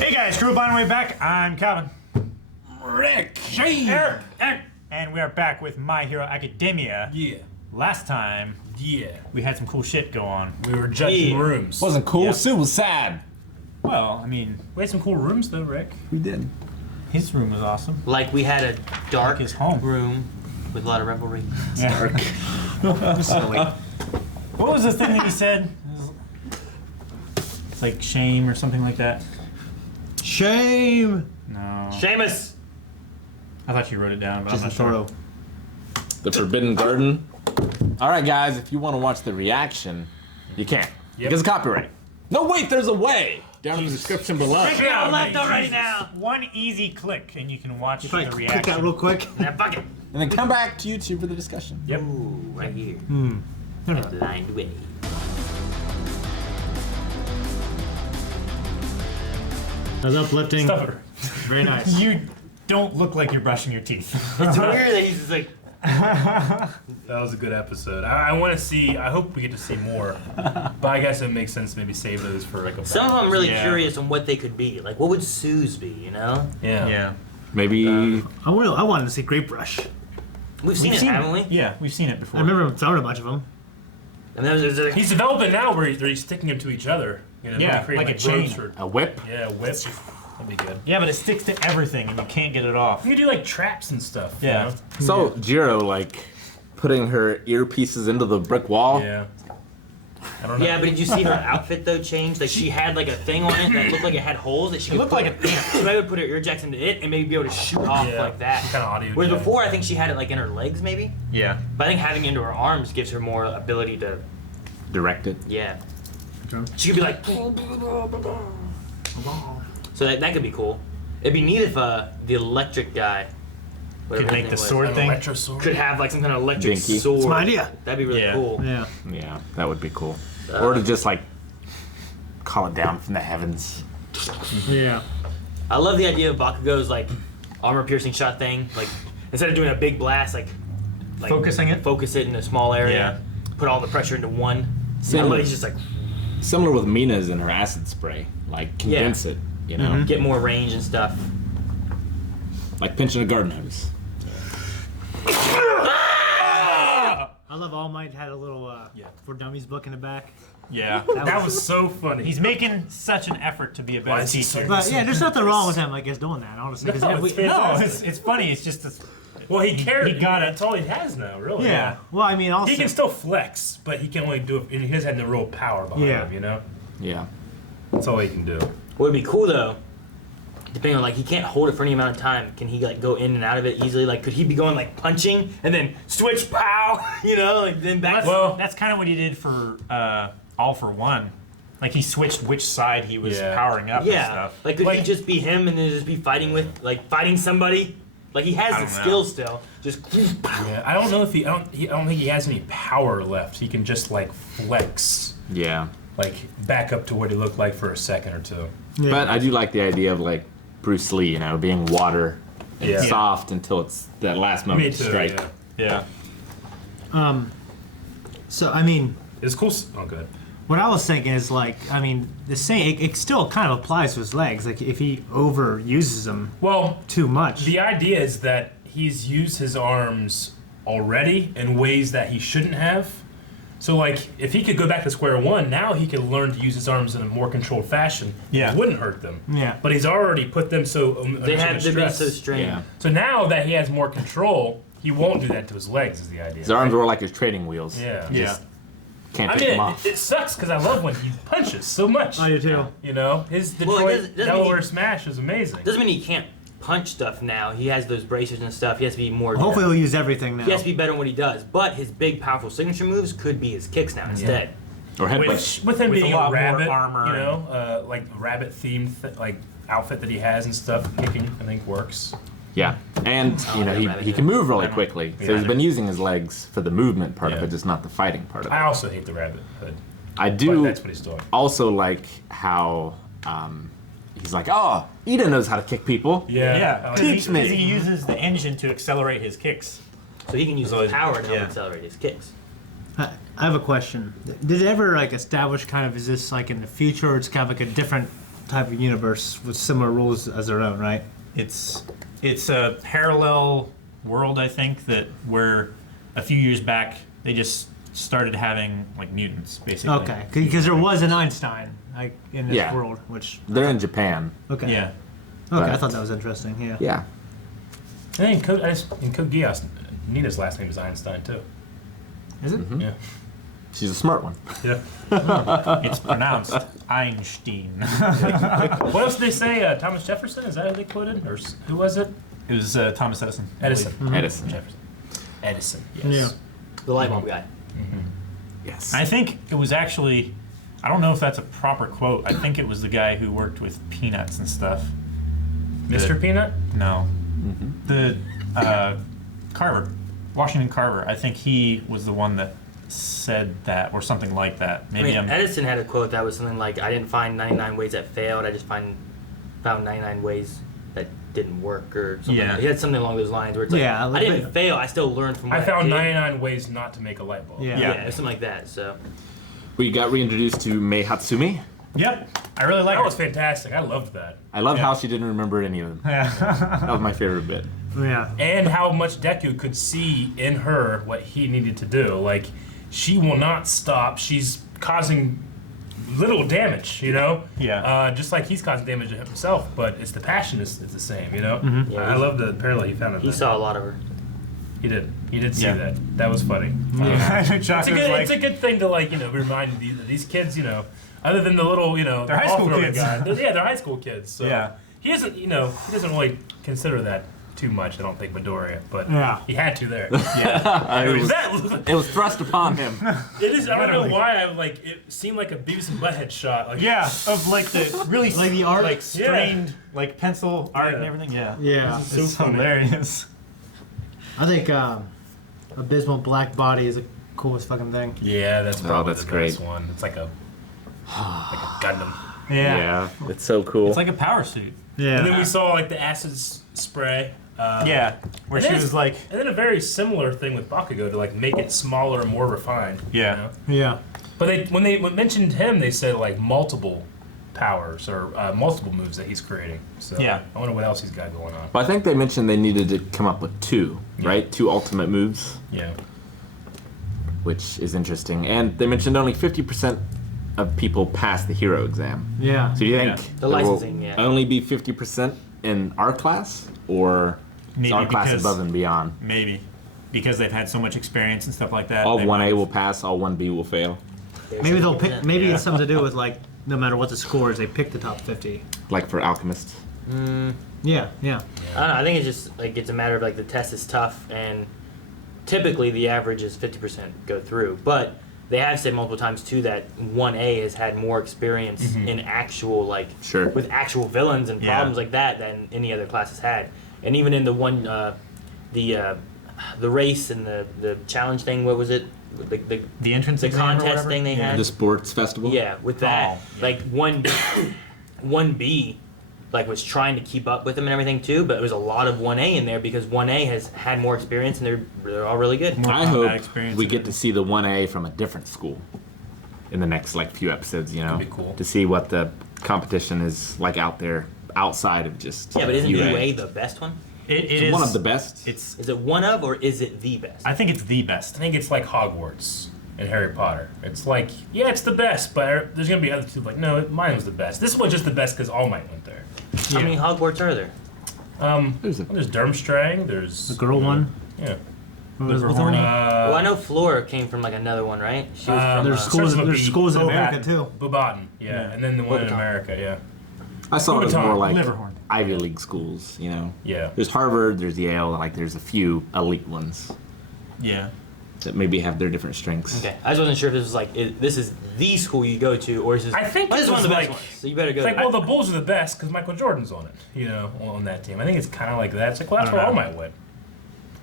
Hey guys, Crew on the way back. I'm Calvin. Rick. Shane. Eric. And we are back with My Hero Academia. Yeah. Last time, we had some cool shit go on. We were judging rooms. Wasn't cool, super sad. Well, I mean, We had some cool rooms though, Rick. We did. his room was awesome. Like we had a dark his home. room with a lot of revelry. Yeah. What was the thing that he said? It's like shame or something like that. Shame! No. Seamus! I thought you wrote it down, but Just I'm a not sure. photo. The Forbidden Garden. All right, guys, if you want to watch the reaction, you can. Because of copyright. No, wait, there's a way. Down in the description below. Check it out left already now! One easy click and you can watch If the I click reaction. that real quick. Now fuck it! And then come back to YouTube for the discussion. Yep. Ooh, right here. No. Blind way. That was uplifting. Stuff it. Very nice. You don't look like you're brushing your teeth. It's weird that he's just like, That was a good episode. I want to see. I hope we get to see more. But I guess it makes sense to maybe save those for like a. some of them I'm really Yeah. curious on what they could be. Like, what would Sue's be, you know? Yeah. Yeah. Maybe. I wanted to see Grape Brush. We've seen it, haven't we? Yeah, we've seen it before. I remember him throwing a bunch of them. And there's a, He's developing now where he's sticking them to each other. You know, Yeah, creating like a chain. ropes or- A whip? Yeah, whips. That'd be good. Yeah, but it sticks to everything and you can't get it off. You could do like traps and stuff. Yeah. You know? So, Jiro, like, putting her earpieces into the brick wall. Yeah. I don't know. yeah, but did you see her outfit though change? Like she had like a thing on it that looked like it had holes that she It could looked put, like an ant. so maybe would put her ear jacks into it and maybe be able to shoot off Yeah, like that. some kind of audio Whereas jack. before I think she had it like in her legs maybe. Yeah. But I think having it into her arms gives her more ability to, Directed. yeah. She could be like, so that could be cool. It'd be neat if the electric guy, whatever Could his make name the was, sword An thing. electro sword. could have like some kind of electric Junkie. sword. It's my idea. That'd be really Yeah. cool. Yeah. Yeah, that would be cool. Or to just, like, call it down from the heavens. Yeah. I love the idea of Bakugo's like armor piercing shot thing. Like instead of doing a big blast, like Focusing it? focus it in a small area. Put all the pressure into one. Similar. He's just like Similar with Mina's and her acid spray. Like, condense it, you know? get more range and stuff. Like pinching a garden hose. I love All Might had a little For Dummies book in the back. Yeah. That was so funny. He's making such an effort to be a Why better is he teacher. so- But yeah, there's nothing wrong with him, I guess, doing that, honestly. 'cause No, we- it's No, fantastic. it's funny. It's just this. Well, he cared. he got it. That's all he has now, really. yeah. Well, I mean, also. He can still flex, but he can only do it. And he doesn't have no real power behind Yeah. him. You know, Yeah. that's all he can do. What would be cool though, depending on like he can't hold it for any amount of time. Can he like go in and out of it easily? Like could he be going like punching and then switch pow? You know, like then back. Well- That's kind of what he did for All for One. Like he switched which side he was Yeah. powering up and yeah. stuff. Like could he just be him and then just be fighting with like fighting somebody? Like he has the don't know. skill still. Just Yeah, I don't know if I don't think he has any power left. He can just like flex, Yeah. like back up to what he looked like for a second or two. Yeah. But I do like the idea of, like, Bruce Lee, you know, being water and Yeah. soft until it's that last moment Me to too. strike. Yeah. Yeah. So, I mean, It's cool. Oh, good. what I was thinking is like, I mean, the same, it still kind of applies to his legs. Like, if he overuses them Well, too much. the idea is that he's used his arms already in ways that he shouldn't have. So, like, if he could go back to square one, now he could learn to use his arms in a more controlled fashion. Yeah. It wouldn't hurt them. Yeah. But he's already put them so under they so have much they've been stress. so strained. Yeah. So now that he has more control, he won't do that to his legs. Is the idea? His arms were like his trading wheels. Yeah. Yeah. Can't I take mean, them off. it sucks because I love when he punches so much. I do too. You know, his Well, Detroit doesn't mean Delaware he- Smash is amazing. Doesn't mean he can't punch stuff now. He has those bracers and stuff. He has to be more. Hopefully he'll use everything now. he has to be better in what he does. But his big, powerful signature moves could be his kicks now instead. Or headbutt. With him With being a lot more rabbit, armor you know, like rabbit themed like outfit that he has and stuff, kicking I think works. Yeah. And, you know, he can move really quickly. So he's been using his legs for the movement part of Yeah. it, just not the fighting part of it. I also hate the rabbit hood, I but do that's what he's doing. also like how he's like, oh, Ida knows how to kick people. Yeah, Yeah. I like Teach that. me. Because he uses the engine to accelerate his kicks. So he can use So his power to help yeah. accelerate his kicks. I have a question. Did it ever like establish kind of is this like in the future or it's kind of like a different type of universe with similar rules as their own, right? It's a parallel world, I think, that where a few years back they just started having like mutants, basically. Okay, because there was an Einstein like in this Yeah. world, which They're in Japan. okay. Yeah. Okay, I But- thought that was interesting. Yeah. Yeah. And in Code Geass, Nina's last name is Einstein too. Is it? Yeah. She's a smart one. Yeah. It's pronounced Einstein. What else did they say? Thomas Jefferson? Is that who they quoted? Or who was it? It was Thomas Edison. I Edison. believe. Edison. Jefferson. Edison. Yes. Yeah. The light bulb guy. Yes. I think it was actually, I don't know if that's a proper quote. I think it was the guy who worked with peanuts and stuff. Mr. Peanut? No. The Carver, Washington Carver. I think he was the one that said that or something like that. I Maybe mean, Edison had a quote that was something like, "I didn't find 99 ways that failed. I just found 99 ways that didn't work," or something. Yeah. He had something along those lines where it's like, Yeah, I didn't fail. I still learned from what I found did. 99 ways not to make a light bulb. Yeah. Yeah, something like that. So We got reintroduced to Mei Hatsume. Yep. I really like That it. was fantastic. I loved that. I love Yeah. how she didn't remember any of them. That was my favorite bit. Yeah. And how much Deku could see in her what he needed to do. Like, she will not stop. She's causing little damage, you know? Yeah. Just like he's causing damage to himself, but it's the passion is the same, you know? Yeah, I love the parallel he found in he that. saw a lot of her. He did. He did see Yeah. that. That was funny. It's a good thing to, like, you know, remind these kids, you know, other than the little, you know, They're high school off-road kids. guy. They're high school kids. So Yeah. he doesn't, you know, he doesn't really consider that too much, I don't think, Midoriya, but Yeah. he had to there. It was thrust upon him. It is. I don't know Literally. why. I'm like. It seemed like a Beavis and Butthead shot. Like, Yeah, of like the really Like the art? like strained like pencil art and everything. Yeah. Yeah. So It's funny. hilarious. I think Abysmal Black Body is the coolest fucking thing. Yeah, that's probably that's the great. best one. It's like a Gundam. Yeah. It's so cool. It's like a power suit. Yeah. And then we saw like the acid spray. Yeah. Where and she then was it's- like, And then a very similar thing with Bakugo to like make it smaller and more refined. Yeah. You know? Yeah. But when they mentioned him, they said like multiple powers or multiple moves that he's creating. So Yeah. I wonder what else he's got going on. But I think they mentioned they needed to come up with two, Yeah. right? Two ultimate moves, Yeah. which is interesting. And they mentioned only 50% of people pass the hero exam. Yeah. So do you Yeah. think The there will licensing, yeah. only be 50% in our class, or is Maybe our class because- above and beyond? maybe because they've had so much experience and stuff like that. All they 1A might- will pass, all 1B will fail. Maybe they'll pick. Maybe it's something to do with like no matter what the score is, they pick the top 50. Like for alchemists. Yeah. Yeah. I don't know. I think it's just like it's a matter of like the test is tough, and typically the average is 50% go through. But they have said multiple times too that 1A has had more experience in actual like Sure. with actual villains and Yeah. problems like that than any other class has had. And even in the one the race and the challenge thing, what was it? The entrance The exam or contest whatever? thing they had. The sports festival? Yeah, with that, Oh, like one B, like was trying to keep up with them and everything too, but it was a lot of 1A in there because 1A has had more experience and they're all really good. More I combat hope experience we and get to see the 1A from a different school in the next like few episodes, you know? That'd be cool. To see what the competition is like out there outside of just Yeah, but isn't UA. UA the best one? It It's is one of the best. It's. Is it one of or is it the best? I think it's the I best. think it's like Hogwarts and Harry Potter. It's like, yeah, it's the best, but there's gonna be other people like, no, mine was the best. This one's just the best because All Might went there. How many Hogwarts are there? There's a- There's Durmstrang. There's The girl one. Yeah. What's her Liverhorny. name? Well, I know Flora came from like another one, right? She was from, There's Starts schools. with a There's B. schools in Bobaton. America too. Bubotan, yeah, and then the one in Bobaton. America, yeah. I saw it as Louboutin. more like Liverhorn. Ivy League schools, you know? Yeah. There's Harvard, there's Yale, like there's a few elite ones Yeah. that maybe have their different strengths. Okay, I just wasn't sure if this was like this is the school you go to or is this? I think this it is one of the was best like- ones. So you better go. It's like, there. well, the Bulls are the best because Michael Jordan's on it, you know, on that team. I think it's kind of like that. It's like, well, that's I where don't All know. Might went.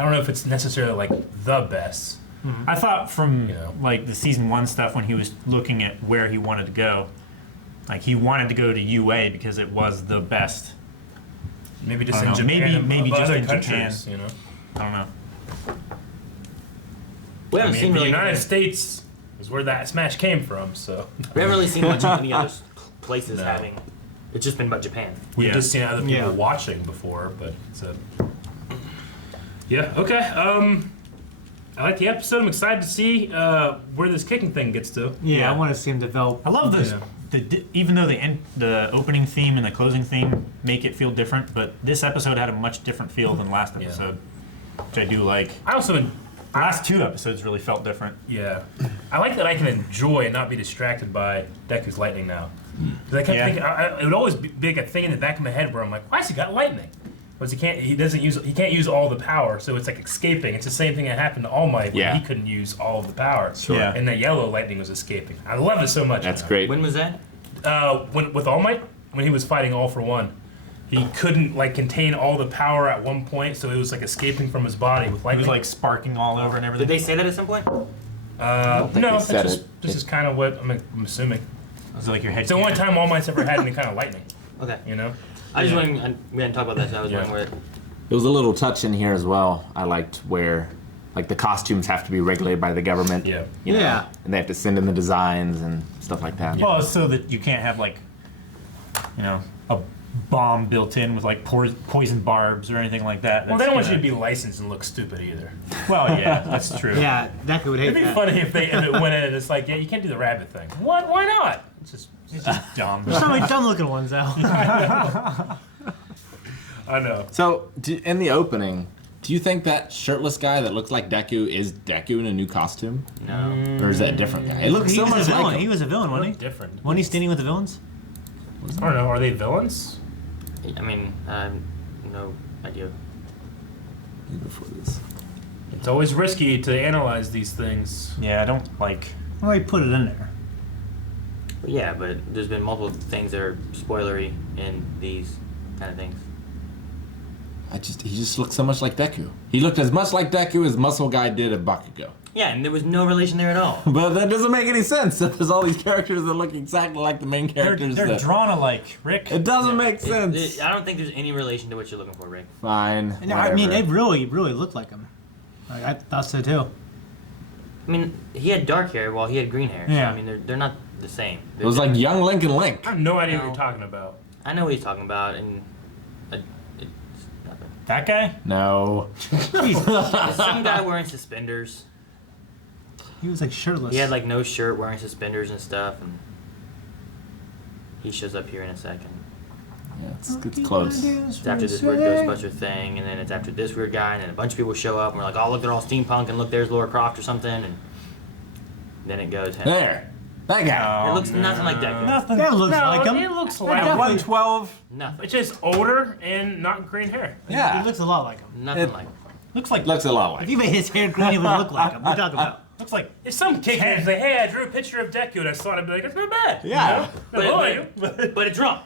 I don't know if it's necessarily like the best. I thought from Yeah. like the season 1 stuff when he was looking at where he wanted to go, like he wanted to go to UA because it was the best. Maybe just I in don't know. Japan, Maybe of just other in countries, Japan. you know. I don't know. we I haven't mean, seen the really. United States is where that smash came from, so. We haven't really seen much of any other places No. having It's just been about Japan. We've Yeah. just seen other people Yeah. watching before, but it's a. Yeah. Okay. I like the episode. I'm excited to see where this kicking thing gets to. Yeah, I want to see him develop. I love this. Yeah. Even though the opening theme and the closing theme make it feel different, but this episode had a much different feel than last episode, which I do like. I also. The last 2 episodes really felt different. Yeah. I like that I can enjoy and not be distracted by Deku's lightning now. 'Cause I kept thinking, it would always be a thing in the back of my head where I'm like, why has he got lightning? Because he can't use all the power, so it's like escaping. It's the same thing that happened to All Might when he couldn't use all of the power. Sure. Yeah. And the yellow lightning was escaping. I love it so much. That's now. great. When was that? With All Might, when he was fighting All for One, he couldn't contain all the power at one point, so it was escaping from his body with It lightning. was sparking all over and everything. Did they say that at some point? think No, they said this it. is kind of what I'm assuming. Was it like your head? It's the only time All Might's ever had any kind of lightning. Okay. You know. I just wondering. We hadn't talked about that, so I was wondering where. There was a little touch in here as well. I liked where, the costumes have to be regulated by the government. Yeah. you know, Yeah. and they have to send in the designs and stuff like that. Well, so that you can't have a bomb built in with poison barbs or anything like that. Well, they don't want you to gonna- be licensed and look stupid either. Well, yeah, that's true. Yeah, Deku would hate It'd be that. funny if it went in and it's like, yeah, you can't do the rabbit thing. What? Why not? It's just Dumb. There's so many dumb-looking ones though. I know. So, in the opening, do you think that shirtless guy that looks like Deku is Deku in a new costume? No. Or is that a different guy? It looks He so was much a villain. like him. He was a villain, wasn't he? Different. Wasn't he standing with the villains? I don't know. Are they villains? I mean, I have no idea. Before this. It's always risky to analyze these things. Yeah, I don't like. Well, he put it in there. But yeah, but there's been multiple things that are spoilery in these kind of things. He just looks so much like Deku. He looked as much like Deku as Muscle Guy did a Bakugo. Yeah, and there was no relation there at all. But that doesn't make any sense. If there's all these characters that look exactly like the main characters. They're that, drawn alike, Rick. it doesn't make sense. I don't think there's any relation to what you're looking for, Rick. Fine. And I mean, whatever. it really looked like him. I thought so too. I mean, he had dark hair while he had green hair. So, Yeah. I mean, they're not the same. It was like young Link and Link. I have no idea what No. you're talking about. I know what he's talking about, and it's nothing. That guy? No. Jesus. There's some guy wearing suspenders. He was shirtless. He had no shirt, wearing suspenders and stuff, and he shows up here in a second. Yeah, it's close. It's after this weird Ghostbuster thing, and then it's after this weird guy, and then a bunch of people show up, and we're like, oh, look, they're all steampunk, and look, there's Laura Croft or something, and then it goes him. There. That guy. It looks nothing like Deku. Nothing. That looks No, like him. it looks That like definitely- 112. Nothing. It's just older and not green hair. Yeah. He looks a lot like him. Nothing It- like him. Looks like Looks a lot like If you made his hair green, he would look like him. What are you talking about? looks like If some kid came and say, hey, I drew a picture of Deku, and I saw it, I'd be like, that's not bad. Yeah. You know? Hello, you. But it's wrong.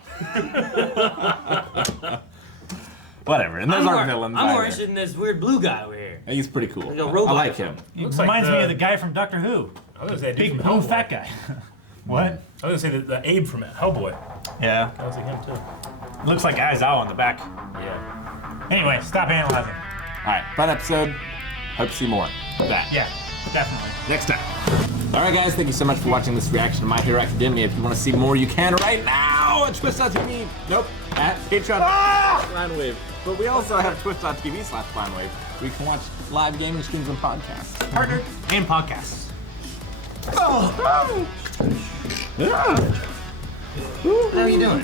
Whatever. And those aren't villains. I'm more either. interested in this weird blue guy over here. He's pretty cool. Like a robot. I like him. It Looks like reminds me the- of the guy from Doctor Who. I was gonna say, Big dude blue from Hellboy. fat guy. What? I was gonna say the Abe from Hellboy. Yeah. I was like him too. Looks like Aizawa on the back. Yeah. Anyway, stop analyzing. Alright, fun episode. Hope to see more of that. Yeah, definitely. Next time. Alright guys, thank you so much for watching this reaction to My Hero Academia. If you want to see more, you can right now at twitch.tv. Nope, at Patreon.com/FlyingWave. But we also have twitch.tv/FlyingWave, where you can watch live gaming streams and podcasts. Partner. And podcasts. How are you doing?